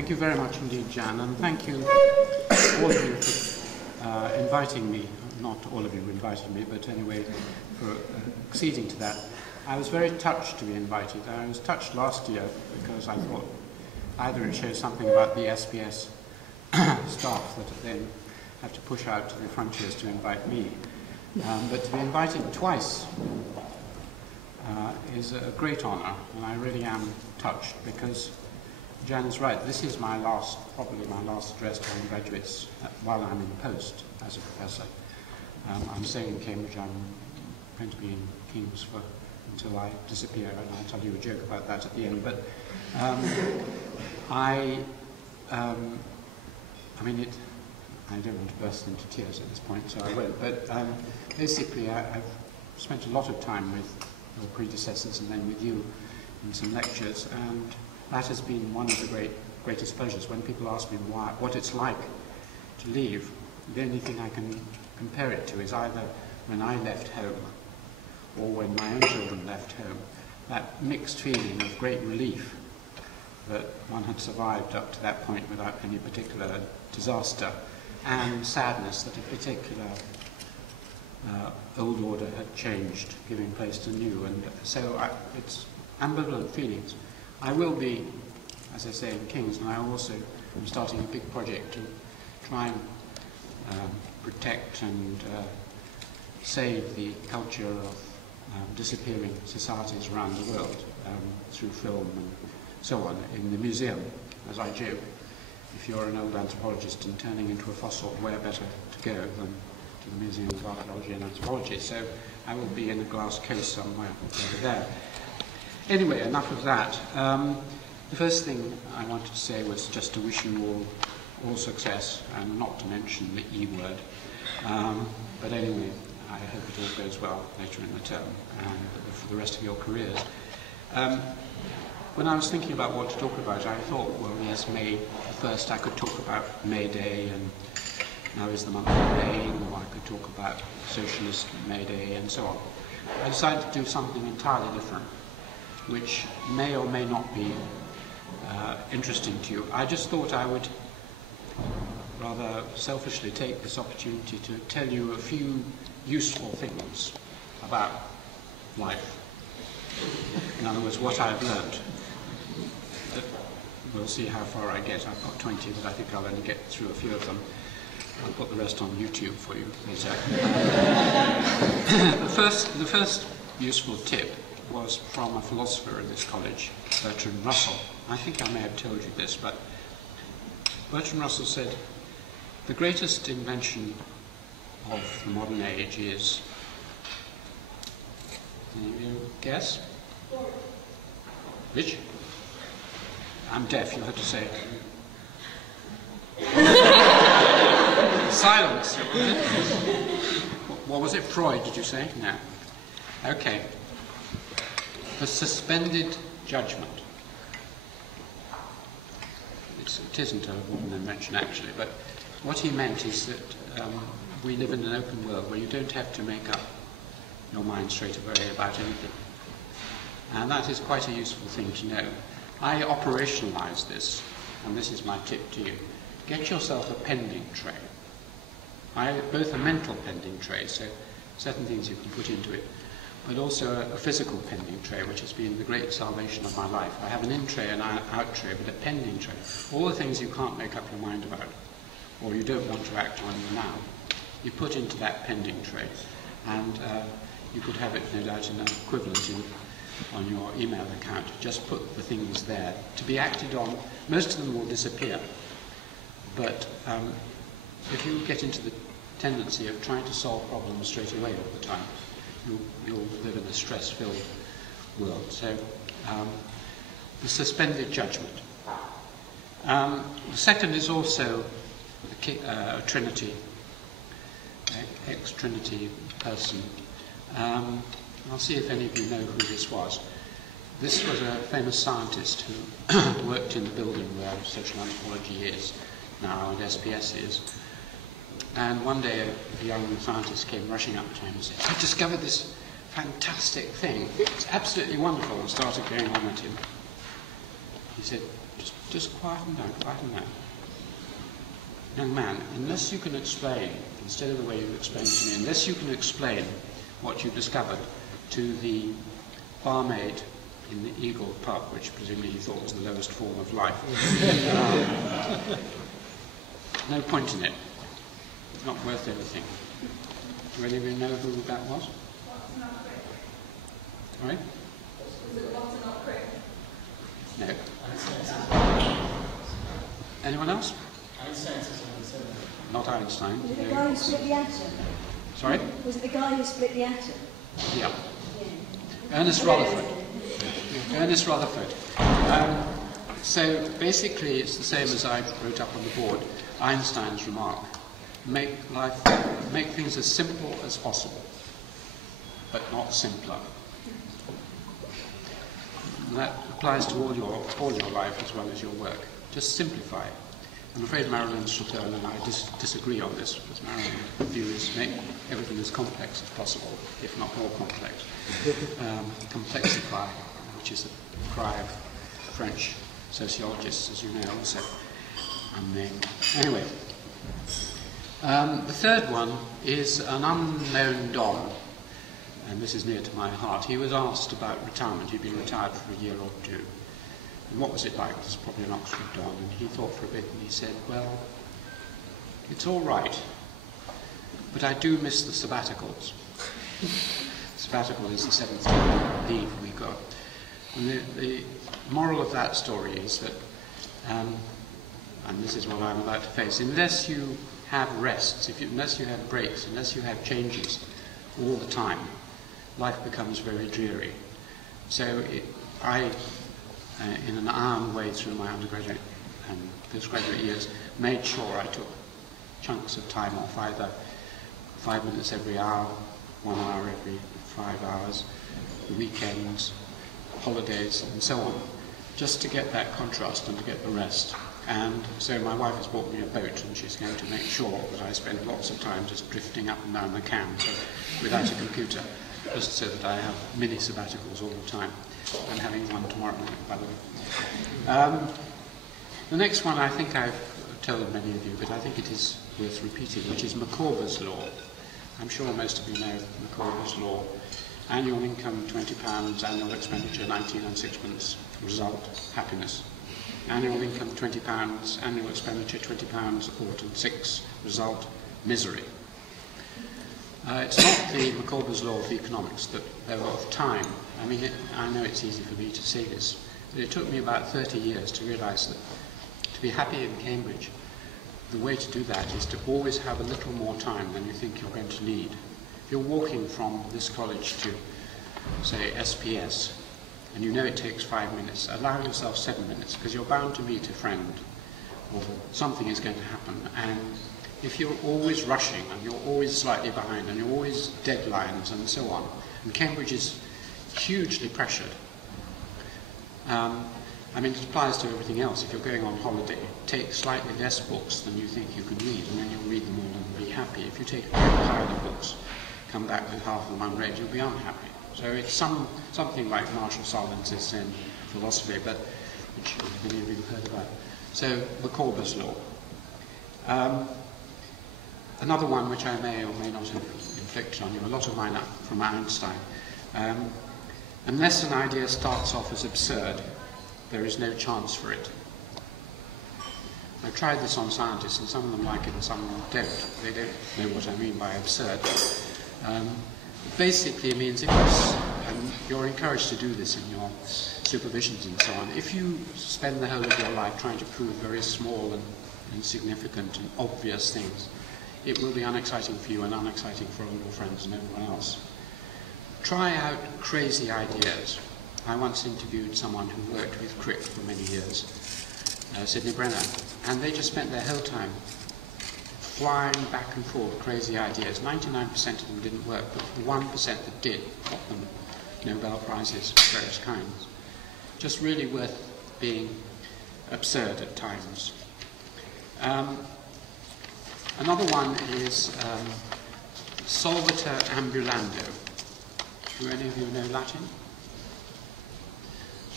Thank you very much indeed, Jan, and thank you all of you for inviting me. Not all of you invited me, but anyway, for acceding to that. I was very touched to be invited. I was touched last year because I thought either it shows something about the SPS staff that then have to push out to the frontiers to invite me. But to be invited twice is a great honour, and I really am touched because Jan is right. This is my last, probably my last address to undergraduates while I'm in post as a professor. I'm staying in Cambridge. I'm going to be in King's until I disappear, and I'll tell you a joke about that at the end. But I mean, I don't want to burst into tears at this point, so I won't. But basically, I've spent a lot of time with your predecessors and then with you in some lectures, and that has been one of the greatest pleasures. When people ask me what it's like to leave, the only thing I can compare it to is either when I left home or when my own children left home, that mixed feeling of great relief that one had survived up to that point without any particular disaster, and sadness that a particular old order had changed, giving place to new. And so it's ambivalent feelings. I will be, as I say, in King's, and I also am starting a big project to try and protect and save the culture of disappearing societies around the world through film and so on in the museum. As I joke, if you're an old anthropologist and turning into a fossil, where better to go than to the Museum of Archaeology and Anthropology? So I will be in a glass case somewhere over there. Anyway, enough of that. The first thing I wanted to say was just to wish you all success, and not to mention the E word. But anyway, I hope it all goes well later in the term and for the rest of your careers. When I was thinking about what to talk about, I thought, well, yes, May 1st, I could talk about May Day, and now is the month of May, or I could talk about Socialist May Day, and so on. I decided to do something entirely different, which may or may not be interesting to you. I just thought I would rather selfishly take this opportunity to tell you a few useful things about life. In other words, what I've learned. We'll see how far I get. I've got 20, but I think I'll only get through a few of them. I'll put the rest on YouTube for you later. The first useful tip was from a philosopher in this college, Bertrand Russell. I think I may have told you this, but Bertrand Russell said, the greatest invention of the modern age is, can you guess? Which? I'm deaf, you'll have to say it. Silence. What was it? Freud, did you say? No. Okay. The suspended judgment. It isn't a modern invention, actually, but what he meant is that we live in an open world where you don't have to make up your mind straight away about anything. And that is quite a useful thing to know. I operationalize this, and this is my tip to you. Get yourself a pending tray. Both a mental pending tray, so certain things you can put into it, but also a physical pending tray, which has been the great salvation of my life. I have an in tray and an out tray, but a pending tray. All the things you can't make up your mind about, or you don't want to act on now, you put into that pending tray, and you could have it, no doubt, in an equivalent on your email account. Just put the things there to be acted on. Most of them will disappear, but if you get into the tendency of trying to solve problems straight away all the time, you'll live in a stress-filled world. So the suspended judgment. The second is also a Trinity, ex-Trinity person. I'll see if any of you know who this was. This was a famous scientist who worked in the building where social anthropology is now and SPS is. And one day a young scientist came rushing up to him and said, "I've discovered this fantastic thing. It's absolutely wonderful," and started going on at him. He said, Just quieten down, quieten down. Young man, unless you can explain, instead of the way you explained to me, unless you can explain what you discovered to the barmaid in the Eagle pub, which presumably you thought was the lowest form of life, no point in it. It's not worth anything. Do any of you know who that was? Right? No. Anyone else? Not Einstein. Was it the guy who split the atom? Sorry? Was it the guy who split the atom? Yeah. Ernest Rutherford. Ernest Rutherford. So basically it's the same as I wrote up on the board, Einstein's remark. Make things as simple as possible, but not simpler. And that applies to all your life as well as your work. Just simplify. I'm afraid Marilyn Strathern and I disagree on this, because Marilyn's view is make everything as complex as possible, if not more complex. Complexify, which is a cry of French sociologists, as you know, also. Anyway, the third one is an unknown Don, and this is near to my heart. He was asked about retirement. He'd been retired for a year or two. And what was it like? This is probably an Oxford Don. And he thought for a bit and he said, well, it's all right, but I do miss the sabbaticals. Sabbatical is the 7th day leave we got. And the moral of that story is that, and this is what I'm about to face, unless you have rests, unless you have breaks, unless you have changes all the time, life becomes very dreary. So in an iron way through my undergraduate and postgraduate years, made sure I took chunks of time off, either 5 minutes every hour, 1 hour every 5 hours, weekends, holidays, and so on, just to get that contrast and to get the rest. And so my wife has bought me a boat, and she's going to make sure that I spend lots of time just drifting up and down the Cam, so without a computer, just so that I have mini sabbaticals all the time. I'm having one tomorrow night, by the way. The next one I think I've told many of you, but I think it is worth repeating, which is Micawber's Law. I'm sure most of you know Micawber's Law. Annual income £20, annual expenditure 19 and sixpence, result happiness. Annual income £20, annual expenditure £20, aught and 6, result misery. It's not the Micawber's Law of economics, that there of time. I mean, I know it's easy for me to say this, but it took me about 30 years to realise that to be happy in Cambridge, the way to do that is to always have a little more time than you think you're going to need. If you're walking from this college to, say, SPS, and you know it takes 5 minutes, allow yourself 7 minutes, because you're bound to meet a friend, or something is going to happen. And if you're always rushing, and you're always slightly behind, and you're always deadlines, and so on, and Cambridge is hugely pressured. I mean, it applies to everything else. If you're going on holiday, take slightly less books than you think you can read, and then you'll read them all and be happy. If you take a pile of books, come back with half of them unread, you'll be unhappy. So it's something like Marshall Sahlins in philosophy, but which many of you have heard about. So Micawber's Law. Another one which I may or may not have inflicted on you, a lot of mine are from Einstein. Unless an idea starts off as absurd, there is no chance for it. I tried this on scientists, and some of them like it and some of them don't. They don't know what I mean by absurd. Basically, it means you're encouraged to do this in your supervisions and so on. If you spend the whole of your life trying to prove very small and insignificant and obvious things, it will be unexciting for you and unexciting for all your friends and everyone else. Try out crazy ideas. I once interviewed someone who worked with Crick for many years, Sidney Brenner, and they just spent their whole time flying back and forth crazy ideas. 99% of them didn't work, but the 1% that did got them Nobel Prizes of various kinds. Just really worth being absurd at times. Another one is Solviter ambulando. Do any of you know Latin?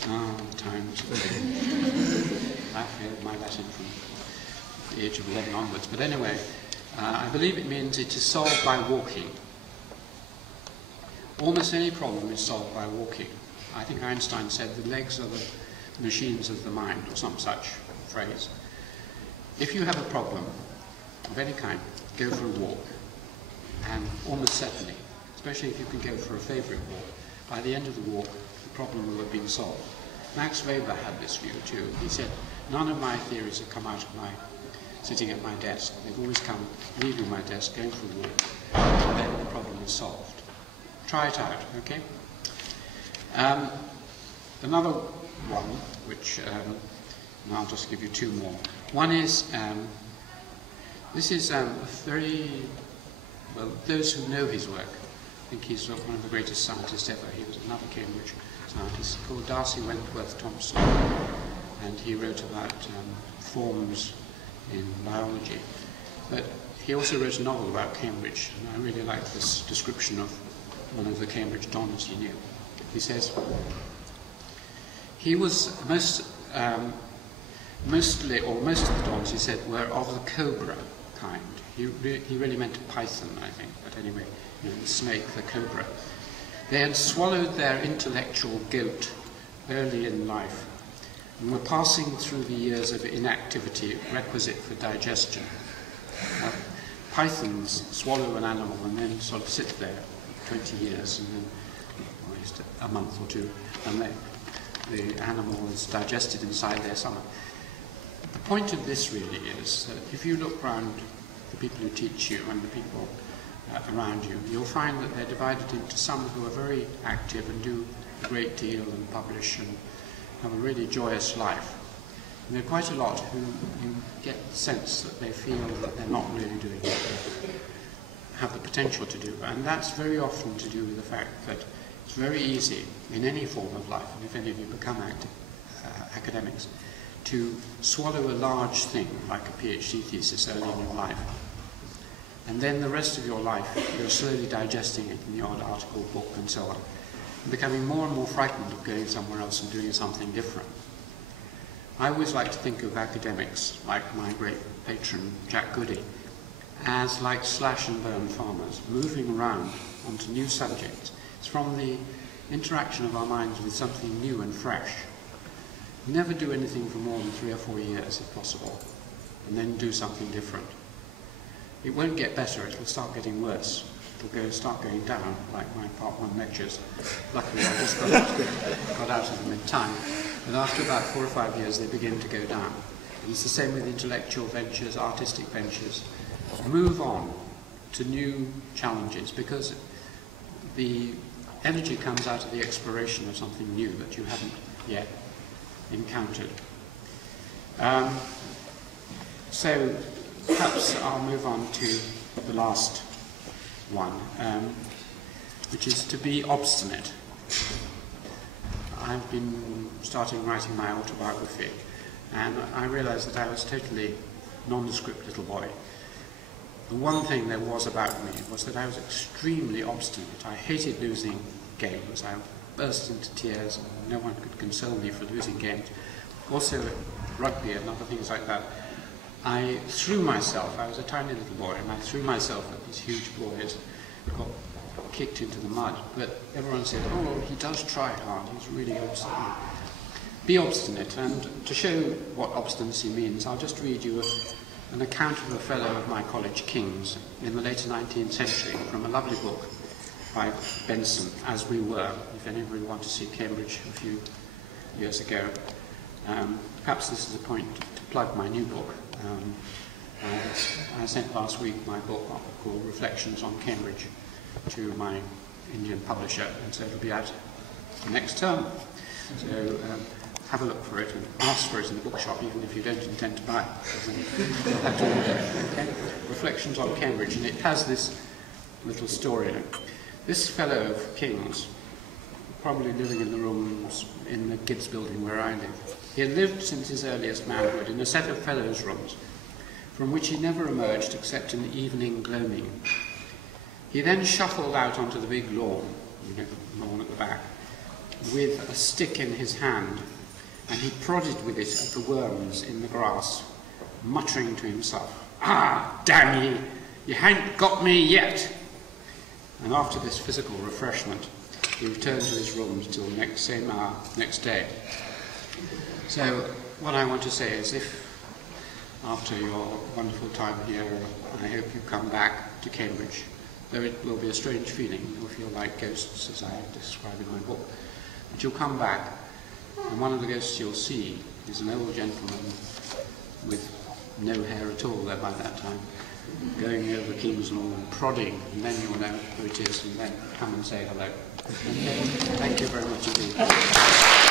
Ah, the times. I failed my Latin from the age of 11 onwards. But anyway, I believe it means it is solved by walking. Almost any problem is solved by walking. I think Einstein said the legs are the machines of the mind, or some such phrase. If you have a problem of any kind, go for a walk. And almost certainly, especially if you can go for a favourite walk, by the end of the walk, the problem will have been solved. Max Weber had this view too. He said, none of my theories have come out of my sitting at my desk. They've always come leaving my desk, going for a walk, and then the problem is solved. Try it out, okay? Another one, which and I'll just give you two more. One is, this is a very, well, those who know his work think he's one of the greatest scientists ever. He was another Cambridge scientist called Darcy Wentworth Thompson, and he wrote about forms in biology. But he also wrote a novel about Cambridge, and I really like this description of one of the Cambridge dons he knew. He says, he was most of the dons, he said, were of the cobra kind. He really meant a python, I think, but anyway, you know, the snake, the cobra. They had swallowed their intellectual goat early in life and were passing through the years of inactivity requisite for digestion. Pythons swallow an animal and then sort of sit there 20 years, and then or just a month or two, and the animal is digested inside their stomach. The point of this really is that if you look around the people who teach you and the people around you, you'll find that they're divided into some who are very active and do a great deal and publish and have a really joyous life. And there are quite a lot who you get the sense that they feel that they're not really doing what they have the potential to do. And that's very often to do with the fact that it's very easy in any form of life, and if any of you become academics, to swallow a large thing like a PhD thesis early in your life. And then the rest of your life, you're slowly digesting it in the odd article, book, and so on, and becoming more and more frightened of going somewhere else and doing something different. I always like to think of academics, like my great patron, Jack Goody, as like slash and burn farmers, moving around onto new subjects. It's from the interaction of our minds with something new and fresh. Never do anything for more than 3 or 4 years, if possible, and then do something different. It won't get better, it will start getting worse. It'll start going down, like my Part 1 lectures. Luckily, I just got out of them in time. But after about 4 or 5 years, they begin to go down. And it's the same with intellectual ventures, artistic ventures. Move on to new challenges, because the energy comes out of the exploration of something new that you haven't yet encountered. So perhaps I'll move on to the last one, which is to be obstinate. I've been starting writing my autobiography, and I realized that I was totally nondescript little boy. The one thing there was about me was that I was extremely obstinate. I hated losing games. I burst into tears, and no one could console me for losing games. Also at rugby and other things like that, I threw myself, I was a tiny little boy, and I threw myself at these huge boys, got kicked into the mud. But everyone said, oh, he does try hard, he's really obstinate. Be obstinate, and to show what obstinacy means, I'll just read you an account of a fellow of my college, King's, in the later 19th century, from a lovely book by Benson, As We Were, if anybody want to see Cambridge a few years ago. Perhaps this is a point to plug my new book. I sent last week my book called Reflections on Cambridge to my Indian publisher, and so it'll be out next term. So have a look for it and ask for it in the bookshop, even if you don't intend to buy it. Okay? Reflections on Cambridge, and it has this little story in it. This fellow of King's, probably living in the rooms in the kids' building where I live, he had lived since his earliest manhood in a set of fellows' rooms, from which he never emerged except in the evening gloaming. He then shuffled out onto the big lawn, you know, the lawn at the back, with a stick in his hand, and he prodded with it at the worms in the grass, muttering to himself, "Ah, damn ye, you hain't got me yet." And after this physical refreshment, he returned to his rooms till the same hour next day. So what I want to say is, if after your wonderful time here, I hope you come back to Cambridge, though it will be a strange feeling, you'll feel like ghosts, as I describe in my book, but you'll come back, and one of the ghosts you'll see is an old gentleman with no hair at all there by that time, going over King's Lawn, prodding, and then you'll know who it is, and then come and say hello. Okay. Thank you very much indeed.